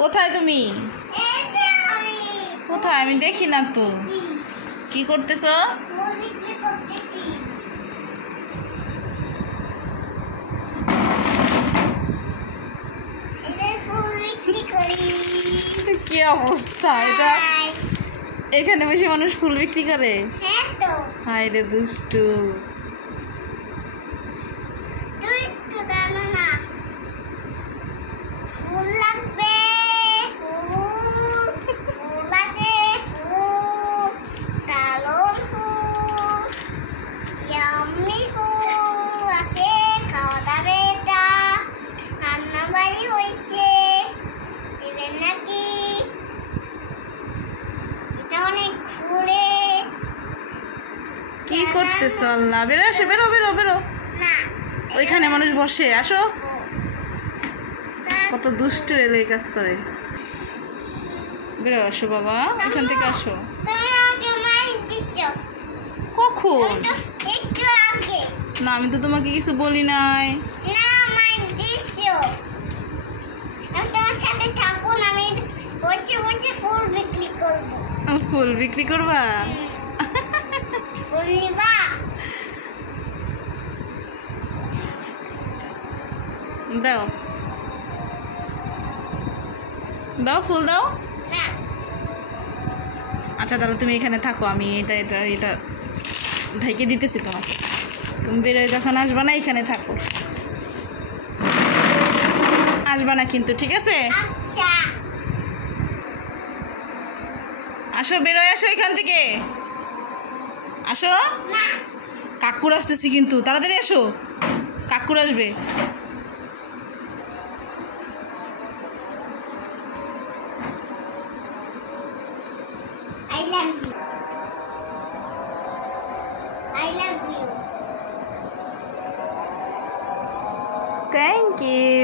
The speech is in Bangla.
কোথায় তুমি? কোথায় আমি দেখি না তো। কি করতেছ? কি অবস্থা এটা? এখানে বসে মানুষ ফুল বিক্রি করে? হায় রে দুষ্টু। কি করতেছ? আল্লাহ, বেরো আসো, বেরো বেরো বেরো। ওইখানে মানুষ বসে, আসো। কত দুষ্টু এলো এই কাজ করে। বেরো আসো বাবা, এখান থেকে আসো। কখন? না, আমি তো তোমাকে কিছু বলি নাই। ফুল বিক্রি করবা? দাও দাও, ফুল দাও। আচ্ছা তাহলে তুমি এখানে থাকো, আমি এটা এটা এটা ঢেকে দিতেছি তোমাকে। তুমি বেরোয় যখন আসবা না, এখানে থাকো, আসবা না কিন্তু, ঠিক আছে? আসো, বেরোয় আসো এখান থেকে, আসো। কাকুর আসতেছি কিন্তু, তাড়াতাড়ি আসো, কাকুর আসবে। Thank you.